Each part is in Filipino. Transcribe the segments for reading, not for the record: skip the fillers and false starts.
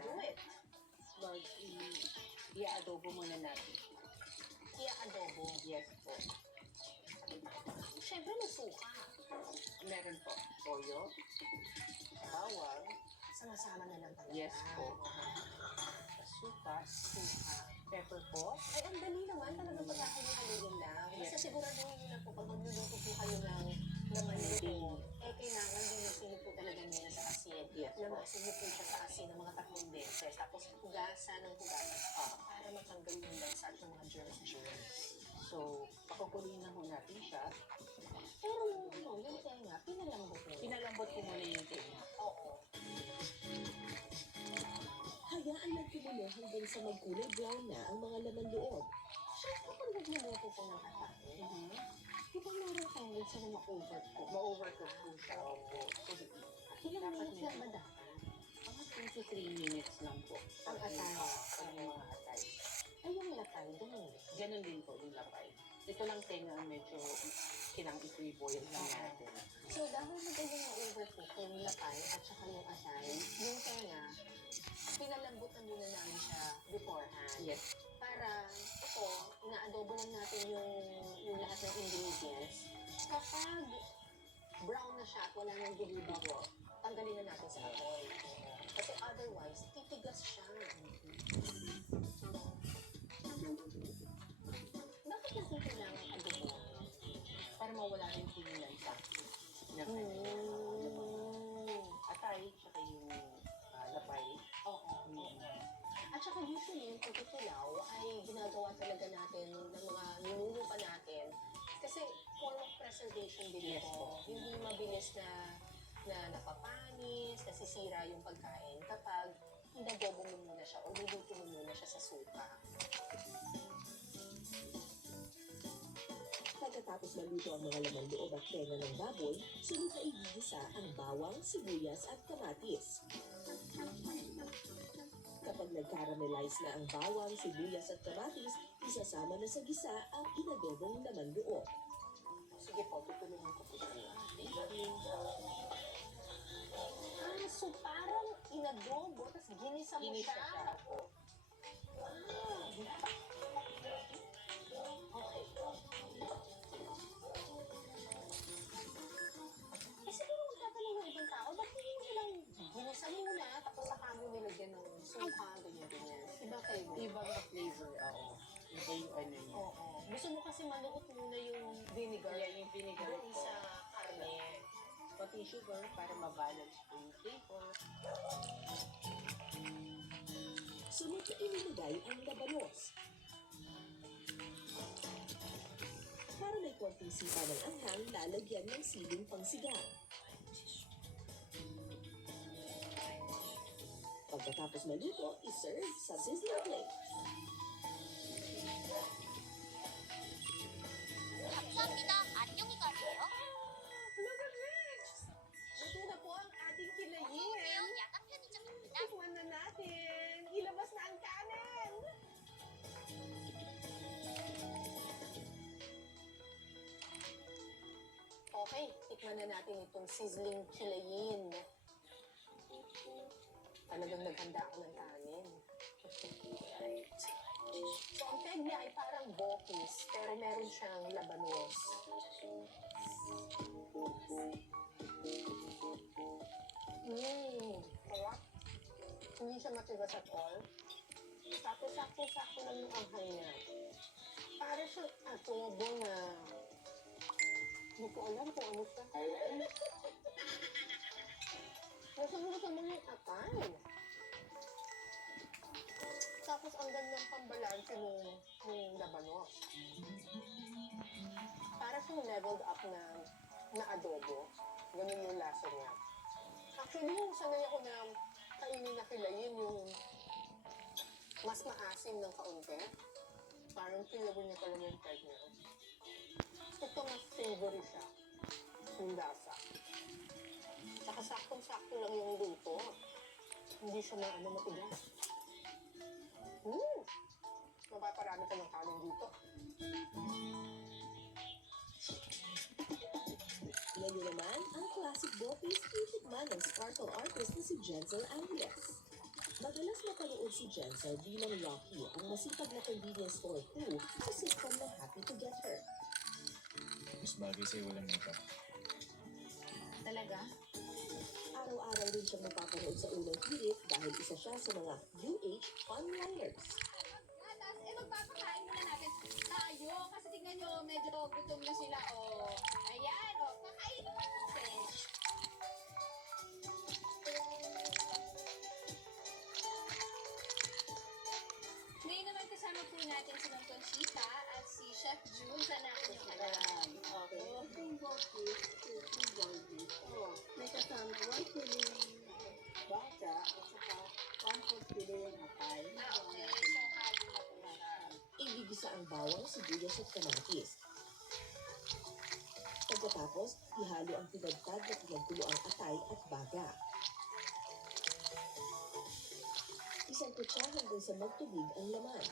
do it. I-adobo muna natin. I-adobo. Yes po. Siyempre may suka. Meron po. Toyo. Bawang. Sama-sama na lang talaga. Yes po. Suka. Pepper po. Ay, ang dali naman. Talagang pagkakaluhaluin lang. Yes. Basta siguraduhin nyo lang po pag magluluto po kayo ng laman nito, kailangan linisin niyo po talaga nila sa asin. Yes. Lamasin niyo po siya sa asin ng mga 3 beses. Tapos hugasan ng hugasan para matanggal yung lansa at yung mga germs. So, pakukuloyin na ho natin siya. Pero yung tenga, pinalambot mo. Pinalambot ko muna yung tenga. Oo. Hayaan lang kumulo hanggang sa magkulay brown na ang mga laman loob. Siyempre, kung nagluluto po ng kakain, di ba meron tayo minsan na ma-overcook? Ma-overcook po siya. Opo. Ilang Dapat minutes lang ba dapat? Mga 2 to 3 minutes lang po. Ang atay. Ang mga atay. Ay, yung lapay, ganun. Ganun din po yung lapay. Ito lang tenga ang medyo kinang i-pre-boil lang natin. So, dahil magaling na overcook yung lapay at saka yung atay, yung tenga, pinalambutan muna namin siya beforehand. Yes. Para ito, ina-adobo lang natin yung lahat ng ingredients. Kapag brown na siya at wala nang dugo-dugo, tanggalin na natin sa apoy. Kasi otherwise, titigas siya. Bakit natin kailangan adobo? Para mawala rin po yung lansa. Atay, tsaka yung lapay. Oo. At saka usually yung pagkukulaw ay ginagawa talaga natin ng mga ninuno pa natin. Kasi form of preservation din Yes ito. po. Hindi mabilis na napapanis, nasisira yung pagkain kapag inadobo mo muna siya o niluto mo muna siya sa suka. Pagkatapos maluto ang mga laman loob at tenga ng baboy, sunod na igigisa ang bawang, sibuyas at kamatis. Kapag nag-caramelize na ang bawang, sibuyas at kamatis, isasama na sa gisa ang inadobong laman loob. Sige po, tutulungan ko po siya. So parang inadobo, tapos ginisa mo Ginisa siya. siya po. Okay. Eh siguro magtatanong ng ibang tao, ba't hindi mo lang ginisa muna, tapos saka mo nilagyan ng suka, ganyan-ganyan. Iba kayo. Ibang flavor, oo. Iba yung ano niya. Oo. Gusto mo kasi maluot muna yung vinegar. Kaya yung vinegar Doon po. sa karne. Pati sugar para ma-balance po yung flavor. Sunod na inilagay ang labanos. Para may konting sipa ng anghang, lalagyan ng siling pangsigang. Pagkatapos maluto, iserve sa sizzling plate. 감사합니다. 안녕히 가세요. Look at this! Luto na po ang ating kilayin. 매운 야간 편의점입니다. Tikman na natin. Ilabas na ang kanin. Okay, tikman na natin itong sizzling kilayin. Talagang naghanda ako ng kanin. So, ang peg niya ay parang bokis, pero meron siyang labanos. Sarap. Hindi siya matigas at all. Sakto-sakto lang yung anghang niya. Para siyang adobo na hindi ko alam kung ano siya. Nasunod sa mga atay. Tapos ang gandang pambalanse ng labanos. Para siyang leveled up na adobo. Ganun yung lasa niya. Actually, yung sanay ako na kainin na kilayin yung mas maasim ng kaunti. Parang flavor niya pala yung peg niya. Ito mas savory siya. Yung lasa. Saka saktong-sakto lang yung luto. Hindi siya matigas. Mapaparami ka ng kanin dito. Ngayon naman, ang classic bopis titikman ng sparkle artist na si Jenzel Angeles. Madalas Napanood si Jensen bilang Rocky, ang masipag na convenience store crew sa sitcom na Happy to Get Her. Mas bagay sa'yo walang makeup. Talaga? Araw-araw rin siyang mapapanood sa unang hirit dahil isa siya sa mga UH Funliners. Tapos, magpapakain muna natin tayo. Kasi tignan nyo, medyo gutom na sila. Ayan, kakainin mo natin. Ngayon naman kasama po natin si Ma'am Conchita at si Chef June sa nakin yung alam. Okay. Itong bopis, itong bopis. May kasama 1 kilo baka at saka 1 kilo yung atay. Okay. So, halo na po siya. Igigisa ang bawang, sibuyas at kamatis. Pagkatapos, ihalo ang tinagtad na pinagkulo ang atay at baga. Isang kutsa hanggang sa magtubig ang laman.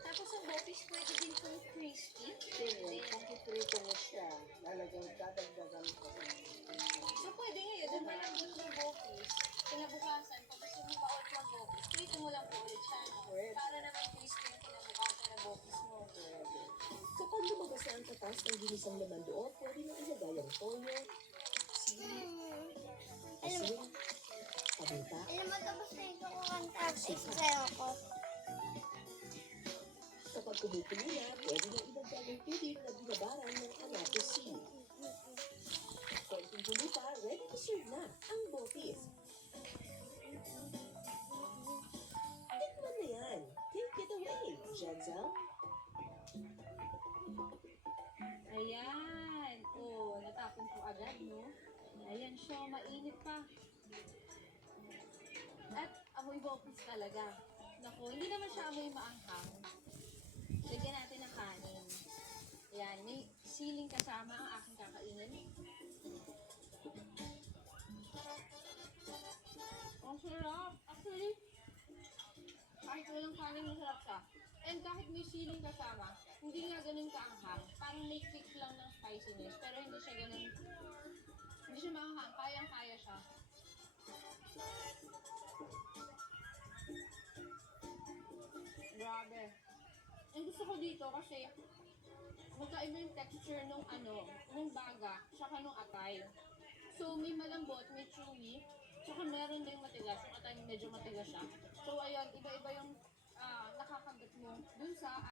Tapos ang bopis pwede din pong crispy. Sige, kung kiprito mo siya, lalagyan dadagdagan ko. So pwede ngayon, dun malambot ng bopis. Kinabukasan, pag gusto mo pa ulit ng bopis, prito mo lang po ulit siya. No? Pwede. Para naman crispy yung kinabukasan ng bopis mo. Kapag lumabas na ang tatas ng ginisang laman doon, pwede nang ilagay ang toyo, sili, asin, paminta, Alam mo, tapos na ito kung ang taxis sa'yo ko. kapag kumukulo na, pwede nang ilagay ang tubig na binabaran ng anato seed. Konting kulo pa, ready to serve na ang bopis. Tikman na yan. Take it away, Jenzel. Ayan. Natapon po agad, no? Ayan siya, mainit pa. At amoy bopis talaga. Naku, hindi naman siya amoy maanghang. Lagyan natin ng kanin. Ayan, may siling kasama ang aking kakainin. Ang sarap. Actually, kahit walang kanin, masarap siya. And kahit may siling kasama, hindi nga ganun kaanghang. Parang may kick lang ng spiciness. Pero hindi siya ganun. Hindi siya maanghang. Kayang-kaya siya. Grabe. Ang gusto ko dito kasi magkaiba yung texture nung baga, tsaka nung atay. So, may malambot, may chewy, tsaka meron din matigas. Yung atay medyo matigas siya. So, ayun, iba-iba yung nakakagat mo dun sa